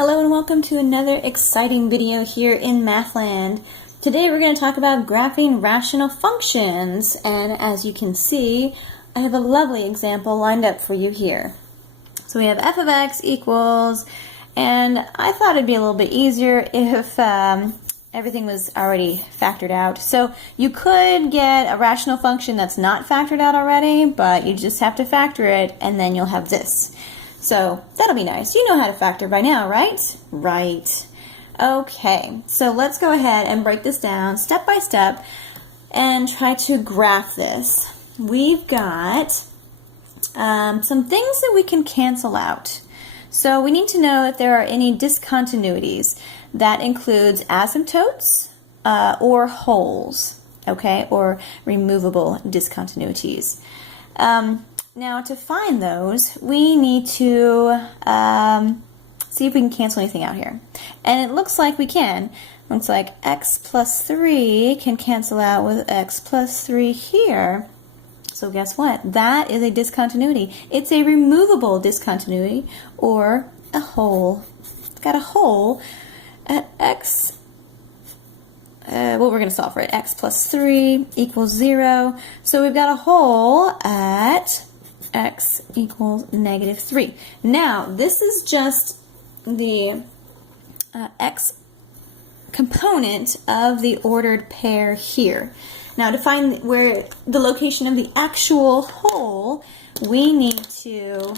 Hello and welcome to another exciting video here in Mathland. Today we're going to talk about graphing rational functions, and as you can see, I have a lovely example lined up for you here. So we have f of x equals, and I thought it'd be a little bit easier if everything was already factored out. So you could get a rational function that's not factored out already, but you just have to factor it and then you'll have this. So that'll be nice. You know how to factor by now, right? Right. Okay, so let's go ahead and break this down step by step and try to graph this. We've got some things that we can cancel out. So we need to know if there are any discontinuities. That includes asymptotes or holes, okay, or removable discontinuities. Now, to find those, we need to see if we can cancel anything out here. And it looks like we can. It looks like x plus 3 can cancel out with x plus 3 here. So guess what? That is a discontinuity. It's a removable discontinuity, or a hole. It's got a hole at x. Well, we're going to solve for it. X plus 3 equals 0. So we've got a hole at x equals negative 3. Now, this is just the x component of the ordered pair here. Now, to find where the location of the actual hole, we need to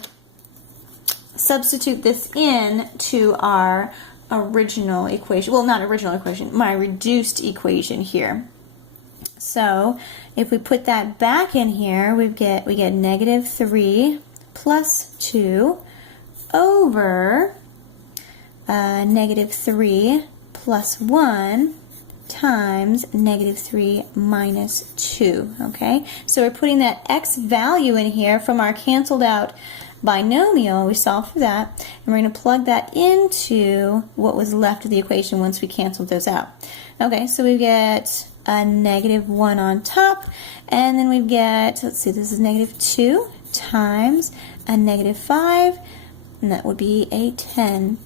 substitute this in to our original equation. Well, not original equation, my reduced equation here. So if we put that back in here, we get negative 3 plus 2 over negative 3 plus 1 times negative 3 minus 2, okay? So we're putting that x value in here from our canceled out binomial. We solved for that, and we're going to plug that into what was left of the equation once we canceled those out. Okay, so we get a negative 1 on top, and then we get, let's see, this is negative 2 times a negative 5, and that would be a 10.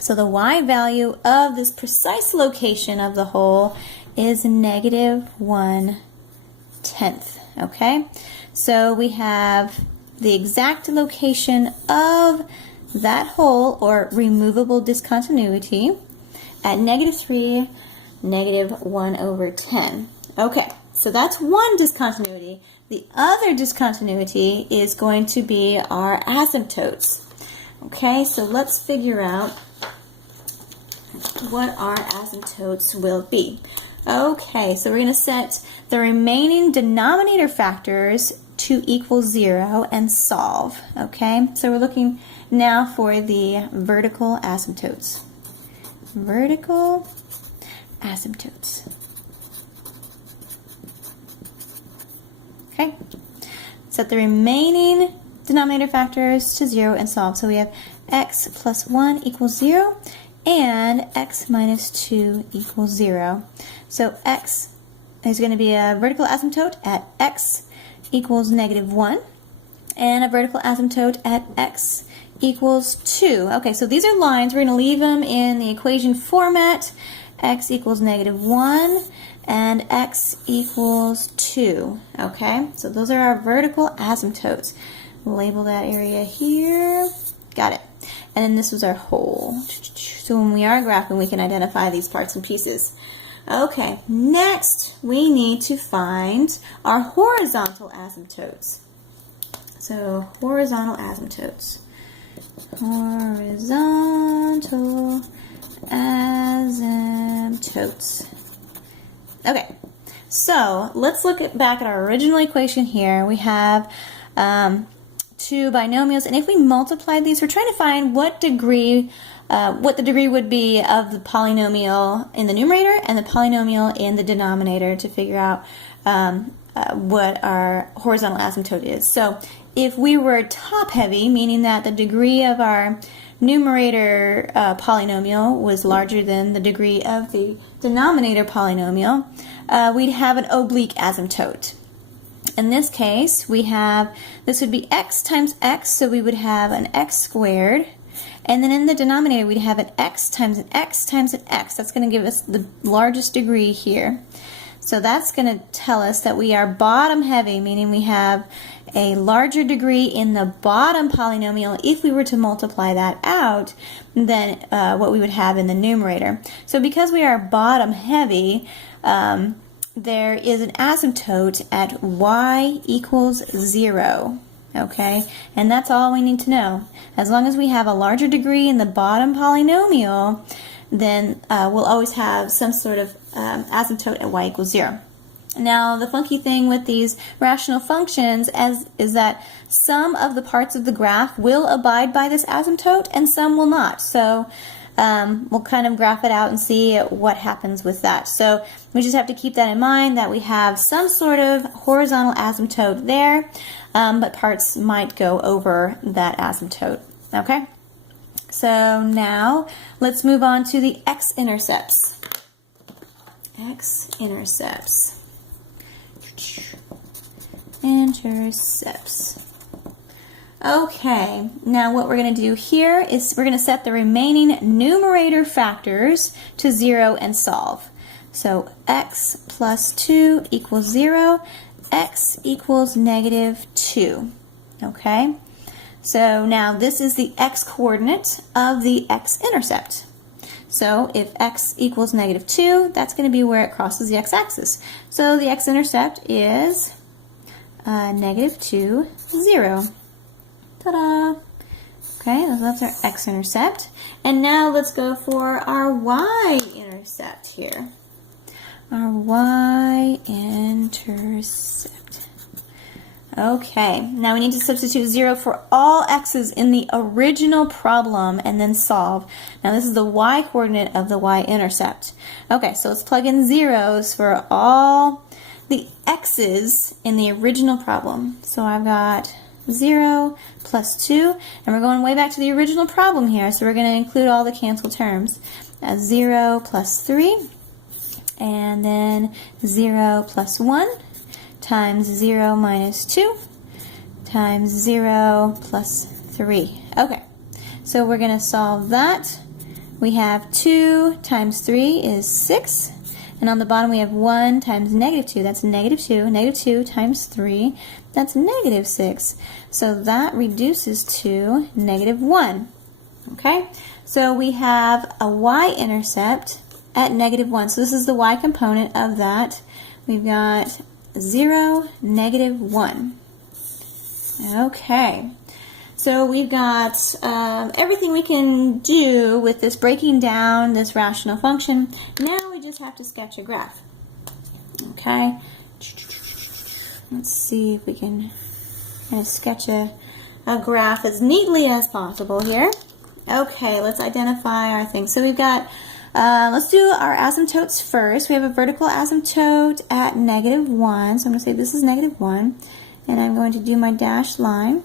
So the y value of this precise location of the hole is negative 1/10, okay? So we have the exact location of that hole, or removable discontinuity, at negative 3, negative 1/10. Okay, so that's one discontinuity. The other discontinuity is going to be our asymptotes. Okay, so let's figure out what our asymptotes will be. Okay, so we're going to set the remaining denominator factors to equal 0 and solve. Okay, so we're looking now for the vertical asymptotes. Vertical asymptotes. Okay, set the remaining denominator factors to 0 and solve. So we have x plus 1 equals 0 and x minus 2 equals 0. So x is going to be a vertical asymptote at x equals negative 1 and a vertical asymptote at x equals 2. Okay, so these are lines. We're going to leave them in the equation format. X equals negative 1 and x equals 2. Okay, so those are our vertical asymptotes. Label that area here. Got it. And then this was our hole. So when we are graphing, we can identify these parts and pieces. Okay, next we need to find our horizontal asymptotes. So horizontal asymptotes. Horizontal asymptotes. Okay, so let's look back at our original equation here. We have two binomials, and if we multiply these, we're trying to find what the degree would be of the polynomial in the numerator and the polynomial in the denominator to figure out what our horizontal asymptote is. So if we were top heavy, meaning that the degree of our numerator polynomial was larger than the degree of the denominator polynomial, we'd have an oblique asymptote. In this case, this would be x times x, so we would have an x squared, And then in the denominator, we'd have an x times an x times an x. That's going to give us the largest degree here. So that's going to tell us that we are bottom heavy, meaning we have a larger degree in the bottom polynomial if we were to multiply that out than what we would have in the numerator. So because we are bottom heavy, there is an asymptote at y equals 0. Okay, and that's all we need to know. As long as we have a larger degree in the bottom polynomial, then we'll always have some sort of asymptote at y equals 0. Now, the funky thing with these rational functions is that some of the parts of the graph will abide by this asymptote and some will not. So we'll kind of graph it out and see what happens with that. So we just have to keep that in mind, that we have some sort of horizontal asymptote there, but parts might go over that asymptote. Okay? So now let's move on to the x-intercepts. X-intercepts. Intercepts. Okay, now what we're going to do here is we're going to set the remaining numerator factors to 0 and solve. So x plus 2 equals 0, x equals negative 2. Okay, so now this is the x-coordinate of the x-intercept. So if x equals negative 2, that's going to be where it crosses the x-axis. So the x-intercept is negative 2, 0. Ta-da! Okay, that's our x-intercept. And now let's go for our y-intercept here. Our y-intercept. Okay, now we need to substitute 0 for all x's in the original problem and then solve. Now this is the y-coordinate of the y-intercept. Okay, so let's plug in zeros for all the x's in the original problem. So I've got 0 plus 2, and we're going way back to the original problem here, so we're going to include all the cancel terms. 0 plus 3, and then 0 plus 1, times 0 minus 2, times 0 plus 3. Okay, so we're going to solve that. We have 2 times 3 is 6. And on the bottom we have 1 times negative 2. That's negative 2. Negative 2 times 3, that's negative 6. So that reduces to negative 1. Okay, so we have a y-intercept at negative 1. So this is the y component of that. We've got 0, negative 1. Okay, so we've got everything we can do with this breaking down this rational function. Now we just have to sketch a graph. Okay, let's see if we can sketch a graph as neatly as possible here. Okay, let's identify our things. So we've got, let's do our asymptotes first. We have a vertical asymptote at negative 1. So I'm going to say this is negative 1. And I'm going to do my dashed line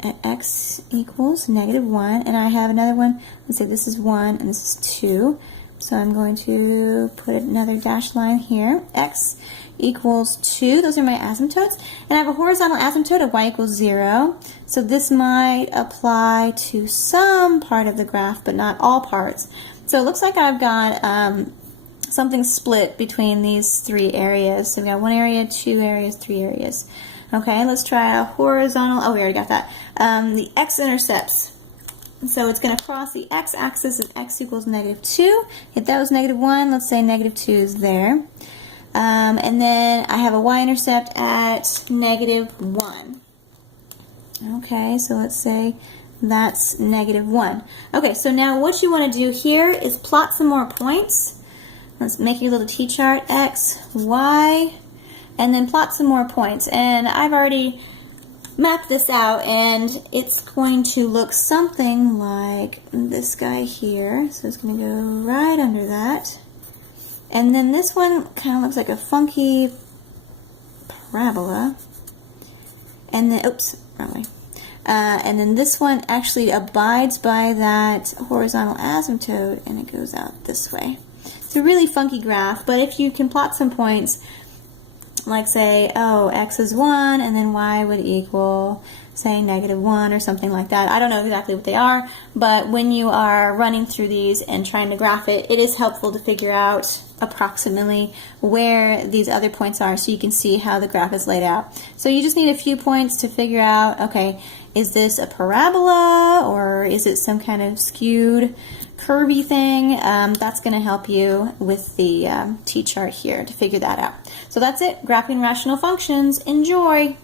at x equals negative 1. And I have another one. Let's say this is 1 and this is 2. So I'm going to put another dashed line here. X equals 2. Those are my asymptotes. And I have a horizontal asymptote of y equals 0. So this might apply to some part of the graph, but not all parts. So it looks like I've got something split between these three areas. So we've got 1 area, 2 areas, 3 areas. Okay, let's try a horizontal. Oh, we already got that. The x-intercepts. So it's going to cross the x-axis at x equals negative 2. If that was negative 1, let's say negative 2 is there. And then I have a y-intercept at negative 1. Okay, so let's say that's negative 1. Okay, so now what you want to do here is plot some more points. Let's make your little t-chart, x, y, and then plot some more points. And I've already mapped this out, and it's going to look something like this guy here. So it's going to go right under that. And then this one kind of looks like a funky parabola. And then, oops, wrong way. And then this one actually abides by that horizontal asymptote, and it goes out this way. It's a really funky graph, but if you can plot some points, like say, oh, x is 1, and then y would equal say -1 or something like that. I don't know exactly what they are, but when you are running through these and trying to graph it, it is helpful to figure out approximately where these other points are so you can see how the graph is laid out. So you just need a few points to figure out, okay, is this a parabola or is it some kind of skewed curvy thing? That's going to help you with the t-chart here to figure that out. So that's it, graphing rational functions. Enjoy!